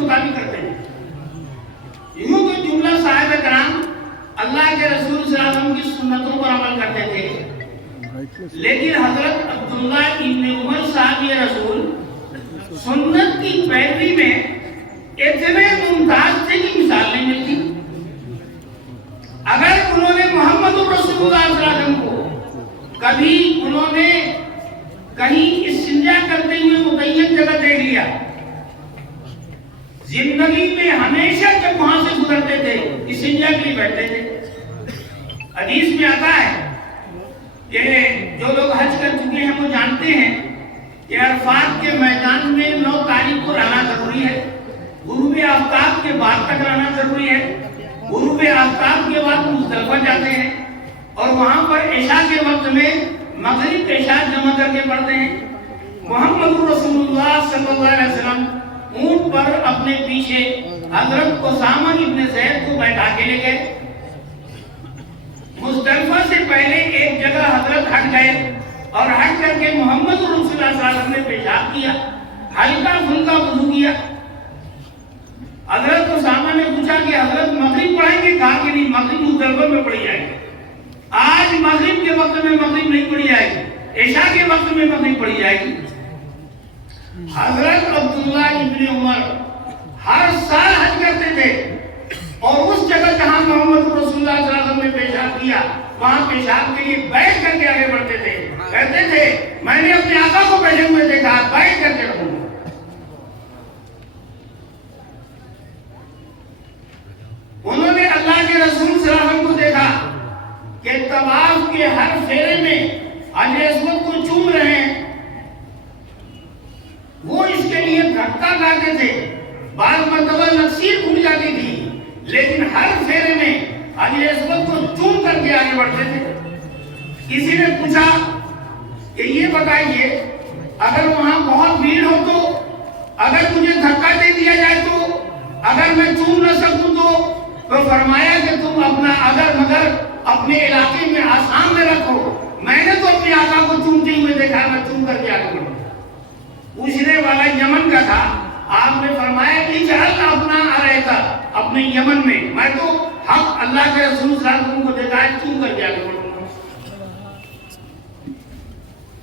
مطابق کرتے ہیں. یوں تو جملہ صحابہ کرام اللہ کے رسول صلی اللہ علیہ وسلم کی سنتوں پر عمل کرتے تھے، لیکن حضرت عبداللہ ابن عمر صحابی رسول سنت کی پیروی میں اتنے ممتاز تھے کہ مثال نہیں ملتی. اگر انہوں نے محمد رسول اللہ صلی اللہ علیہ وسلم کو کبھی انہوں نے کہیں استنجا کرتے ہوئے متعین جگہ دیکھ لیا، زندگی میں ہمیشہ جب وہاں سے گزرتے تھے استنجا کے لیے بیٹھتے تھے. حدیث میں آتا ہے کہ جو لوگ حج کر چکے ہیں وہ جانتے ہیں کہ عرفات کے میدان میں 9 تاریخ کو رہنا ضروری ہے، غروب آفتاب کے بعد تک رہنا ضروری ہے. غروب آفتاب کے بعد مزدلفہ جاتے ہیں اور وہاں پر عشاء کے وقت میں مغرب عشاء جمع کر کے پڑھتے ہیں. محمد رسول اللہ صلی اللہ علیہ وسلم اونٹ پر اپنے پیچھے حضرت اسامہ ابن زید کو بیٹھا کے لے گئے. مزدلفہ سے پہلے ایک جگہ حضرت ہٹ گئے اور ہٹ کر کے محمد رسول اللہ صلی اللہ علیہ وسلم نے پیشاب کیا، ہلکا پھلکا وضو کیا. حضرت اسامہ نے پوچھا کہ حضرت مغرب پڑھیں گے؟ کہا کہ نہیں، مغرب مزدلفہ میں پڑھی جائے گی. آج مغرب کے وقت میں مغرب نہیں پڑھی جائے گی، عشاء کے وقت میں مغرب پڑھی جائے گی. حضرت عبداللہ ابن عمر ہر سال حج کرتے تھے اور اس جگہ جہاں محمد رسول اللہ صلی اللہ علیہ وسلم نے پیشاب کیا وہاں پیشاب کے لیے بیٹھ کر کے آگے بڑھتے تھے. کہتے تھے میں نے اپنے آقا کو بیٹھے ہوئے دیکھا، بیٹھ کر کے رہوں. انہوں نے اللہ کے رسول صلی اللہ علیہ وسلم کو دیکھا کہ طواف کے ہر پھیرے میں حجر اسود کو چوم رہے ہیں. وہ اس کے لیے دھکا کھاتے تھے، بعض مرتبہ نفسیر کھل جاتی تھی، لیکن ہر پھیرے میں حجر اسود کو چوم کر کے آگے بڑھتے تھے. کسی نے پوچھا کہ یہ بتائیے اگر وہاں بہت بھیڑ ہو تو، اگر مجھے دھکا دے دیا جائے تو، اگر میں چوم نہ سکوں تو فرمایا کہ تم اپنا اگر مگر اپنے علاقے میں آسان میں رکھو. میں نے تو اپنے آقا کو چومتے ہوئے دیکھا، میں چوم کر کے آگے بڑھوں. پوچھنے والا یمن کا تھا. آپ نے فرمایا کہ چل اپنا رہے تھا اپنے یمن میں تو حق اللہ کے رسول صلی اللہ علیہ وسلم کو دیکھا ہے، چوم کر کے آگے بڑھوں.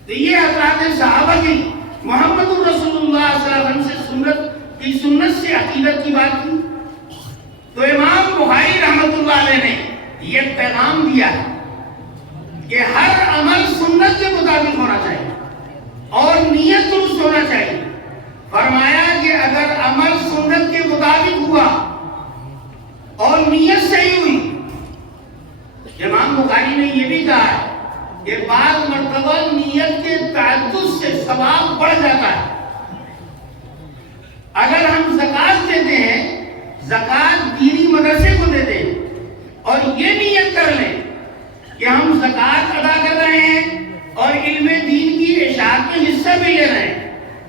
تو یہ حضرات صحابہ کی محمد رسول اللہ صلی اللہ علیہ وسلم سے سنت سے عقیدت کی بات کی. تو امام بخاری رحمۃ اللہ علیہ نے یہ پیغام دیا کہ ہر عمل سنت کے مطابق ہونا چاہیے اور نیت درست ہونا چاہیے. فرمایا کہ اگر عمل سنت کے مطابق ہوا اور نیت صحیح ہوئی، امام بخاری نے یہ بھی کہا ہے کہ بعض مرتبہ نیت کے تعدد سے ثواب بڑھ جاتا ہے. اگر ہم زکوٰۃ دیتے ہیں، زکوٰۃ دینی مدرسے کو دے دیں اور یہ نیت کر لیں کہ ہم زکوٰۃ ادا کر رہے ہیں اور علم دین کی اشاعت میں حصہ بھی لے رہے ہیں،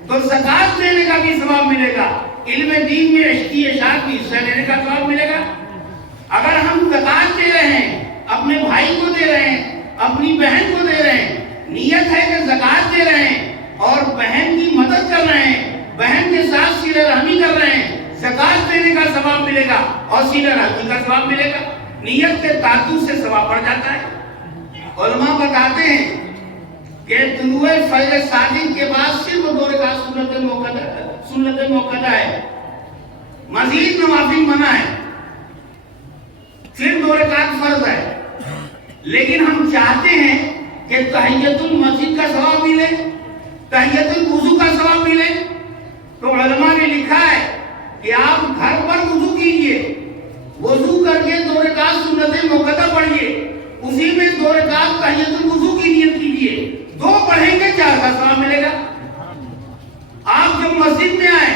تو زکوٰۃ دینے کا بھی ثواب ملے گا، علم دین میں اشاعت میں حصہ لینے کا ثواب ملے گا. اگر ہم زکوٰۃ دے رہے ہیں، اپنے بھائی کو دے رہے ہیں، اپنی بہن کو دے رہے ہیں، نیت ہے کہ زکوٰۃ دے رہے ہیں اور بہن کی مدد کر رہے ہیں، بہن کے ساتھ صلہ رحمی کر رہے ہیں، زکوٰۃ دینے کا ثواب ملے گا اور صلہ رحمی کا ثواب ملے گا. نیت کے تعدد سے ثواب بڑھ جاتا ہے. علماء بتاتے ہیں کہ طلوع فجر صادق کے بعد صرف 2 رکعت سنت موقدہ ہے، مزید نوافل منع ہے، پھر 2 رکعت فرض ہے. لیکن ہم چاہتے ہیں کہ تحیۃ المسجد کا ثواب ملے، تحیۃ الوضو کا ثواب ملے. تو علماء نے لکھا ہے کہ آپ گھر پر وضو کیجئے، وضو کر کے 2 رکعت سنت موقدہ پڑھیے، اسی میں 2 رکعت تحیۃ الوضو کی نیت کیجئے، 2 پڑھیں گے 4 کا ثواب ملے گا. آپ جب مسجد میں آئیں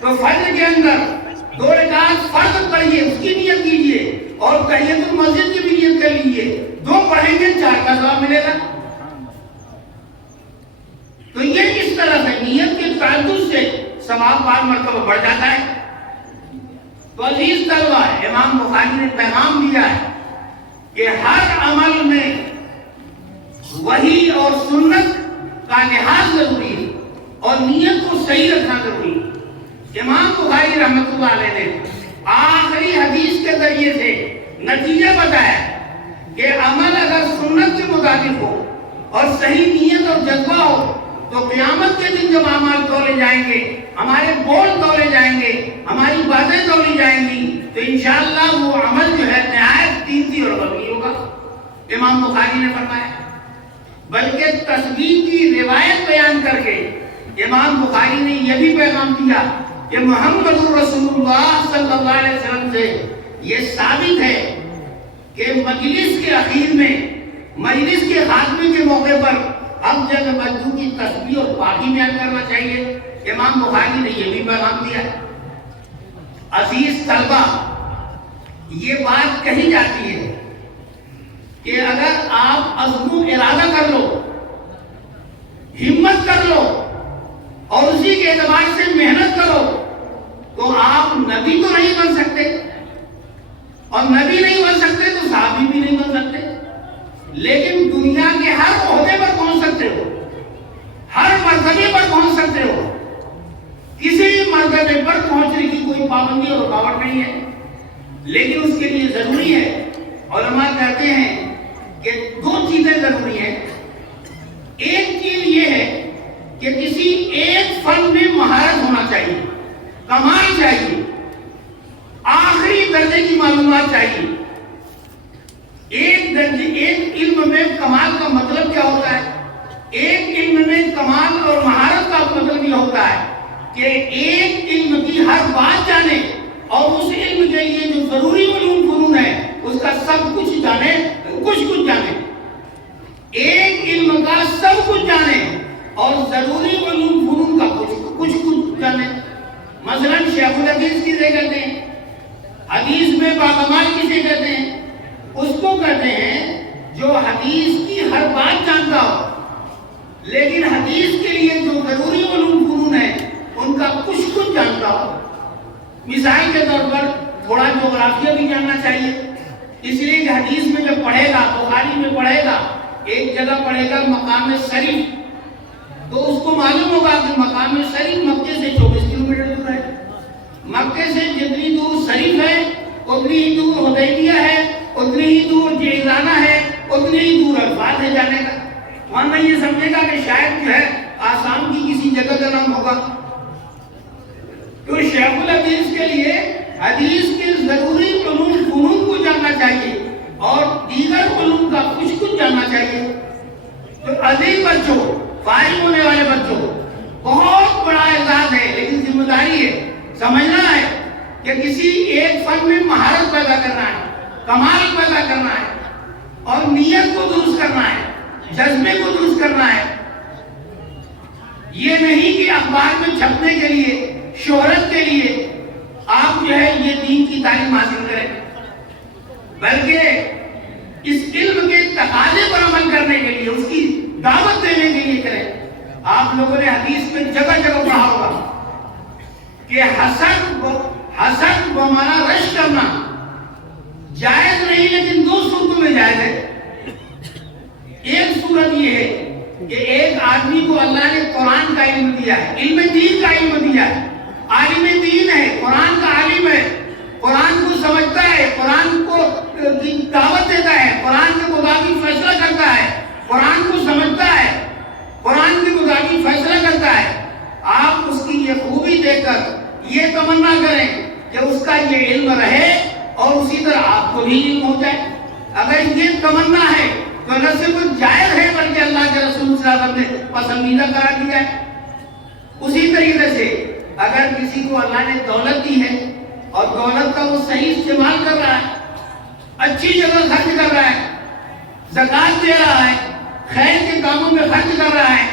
تو فجر کے اندر 2 رکعت فرض پڑھیے، اس کی نیت کیجئے اور تحیۃ المسجد کی بھی نیت کر لیجئے، 2 پڑھیں گے 4 کا ثواب ملے گا. تو یہ اس طرح سے نیت کے تعدد سے ثواب بعض مرتبہ بڑھ جاتا ہے. تو عزیز طلبہ، امام بخاری نے پیغام دیا ہے کہ ہر عمل میں وحی اور سنت کا لحاظ ضروری ہے اور نیت کو صحیح رکھنا ضروری ہے. امام بخاری رحمۃ اللہ علیہ نے آخری حدیث کے ذریعے سے نتیجہ بتایا کہ عمل اگر سنت کے مطابق ہو اور صحیح نیت اور جذبہ ہو تو قیامت کے دن جب اعمال تولے جائیں گے، ہمارے بول تولے جائیں گے، ہماری باتیں تولی جائیں گی، تو انشاءاللہ وہ عمل جو ہے نہایت قیمتی اور قیمتی ہوگا۔ امام بخاری نے فرمایا، بلکہ تصدیق کی روایت بیان کر کے امام بخاری نے یہ بھی پیغام دیا کہ محمد رسول اللہ صلی اللہ علیہ وسلم سے یہ ثابت ہے کہ مجلس کے اخیر میں، مجلس کے خاتمے کے موقع پر افضل بدو کی تسبیح اور پاکی بیان کرنا چاہیے۔ امام بخاری نے یہ بھی پیغام دیا۔ عزیز طلبہ، یہ بات کہی جاتی ہے کہ اگر آپ عزم و ارادہ کر لو، ہمت کر لو اور اسی کے اعتبار سے محنت کرو تو آپ نبی تو نہیں بن سکتے، اور نبی نہیں بن سکتے تو صحابی بھی نہیں بن سکتے، لیکن دنیا کے ہر عہدے پر پہنچ سکتے ہو، ہر مرتبے پر پہنچ سکتے ہو۔ کسی بھی مرتبے پر پہنچنے کی کوئی پابندی اور رکاوٹ نہیں ہے، لیکن اس کے لیے ضروری ہے، علماء کہتے ہیں کہ دو چیزیں ضروری ہیں۔ ایک چیز یہ ہے کہ کسی ایک فن میں مہارت ہونا چاہیے، کمال چاہیے، آخری درجے کی معلومات چاہیے۔ ایک علم میں کمال کا مطلب کیا ہوتا ہے؟ ایک علم میں کمال اور مہارت کا مطلب یہ ہوتا ہے کہ ایک علم کی ہر بات جانے اور اس علم کے لیے جو ضروری علوم فنون ہے اس کا سب کچھ جانے، کچھ جانے۔ ایک علم کا سب کچھ جانے اور ضروری علوم فنون کا کچھ جانے۔ مثلا شیخ الحدیث کسے کہتے ہیں؟ حدیث میں باکمال کسے کہتے ہیں؟ اس کو کہتے ہیں جو حدیث کی ہر بات جانتا ہو، لیکن حدیث کے لیے جو ضروری علوم فنون ہے ان کا کچھ جانتا ہو۔ مثال کے طور پر تھوڑا جغرافیہ بھی جاننا چاہیے، اس لیے کہ حدیث میں جب پڑھے گا، بخاری میں پڑھے گا، ایک جگہ پڑھے گا مقام شریف، تو اس کو معلوم ہوگا کہ مقام شریف مکے سے 24 کلومیٹر دور ہے۔ مکے سے جتنی دور شریف ہے اتنی ہی دور حدیبیہ ہے، اتنی ہی دور جعرانہ ہے، اتنی ہی دور عرفات ہے جانے کا۔ ورنہ یہ سمجھے گا کہ شاید جو ہے آسام کی کسی جگہ کا نام ہوگا۔ تو شیخ الحدیث کے لیے حدیث کے ضروری علوم فنون کو جاننا چاہیے اور دیگر علوم کا کچھ جاننا چاہیے۔ تو عزیز بچوں، فارغ ہونے والے بچوں، بہت بڑا اعزاز ہے، لیکن ذمہ داری ہے، سمجھنا ہے کہ کسی ایک فن میں مہارت پیدا کرنا ہے، کمال پیدا کرنا ہے، اور نیت کو درست کرنا ہے، جذبے کو درست کرنا ہے۔ یہ نہیں کہ اخبار میں چھپنے کے لیے، شہرت کے لیے آپ جو ہے یہ دین کی تعلیم حاصل کریں، بلکہ اس علم کے تقاضے پر عمل کرنے کے لیے، اس کی دعوت دینے کے لیے کریں۔ آپ لوگوں نے حدیث میں جگہ جگہ پڑھا ہوگا کہ حسد بمانا رش کرنا جائز نہیں، لیکن دو صورتوں میں جائز ہے۔ ایک صورت یہ ہے کہ ایک آدمی کو اللہ نے قرآن کا علم دیا ہے، علم دین کا علم دیا ہے، عالم دین ہے، قرآن کا عالم ہے، قرآن کو سمجھتا ہے، قرآن کو دعوت دیتا ہے، قرآن کے مطابق فیصلہ کرتا ہے، قرآن کو سمجھتا ہے، قرآن کے مطابق فیصلہ کرتا ہے۔ آپ اس کی یہ خوبی دیکھ کر یہ تمنا کریں کہ اس کا یہ علم رہے اور اسی طرح آپ کو بھی علم ہو جائے۔ اگر یہ تمنا ہے تو نہ صرف جائز ہے بلکہ اللہ کے رسول صلی اللہ علیہ وسلم نے پسندیدہ قرار دیا ہے۔ اسی طریقے سے اگر کسی کو اللہ نے دولت دی ہے اور دولت کا وہ صحیح استعمال کر رہا ہے، اچھی جگہ خرچ کر رہا ہے، زکوٰۃ دے رہا ہے، خیر کے کاموں میں خرچ کر رہا ہے،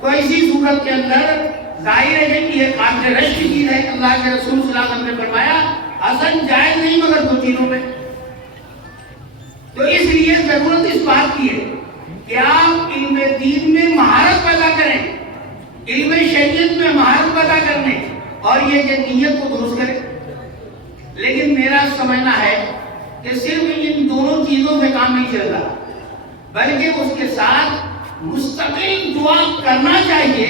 تو اسی صورت کے اندر ظاہر ہے کہ یہ قابل رشک چیز ہے۔ اللہ کے رسول صلی اللہ علیہ وسلم نے فرمایا حسن جائز نہیں مگر دو چیزوں میں۔ تو اس لیے ضرورت اس بات کی ہے کہ آپ علم دین میں مہارت پیدا کریں، علم شریعت میں مہارت پیدا کرنے اور یہ کہ نیت کو درست کریں۔ لیکن میرا سمجھنا ہے کہ صرف ان دونوں چیزوں سے کام نہیں چلتا، بلکہ اس کے ساتھ مستقل دعا کرنا چاہیے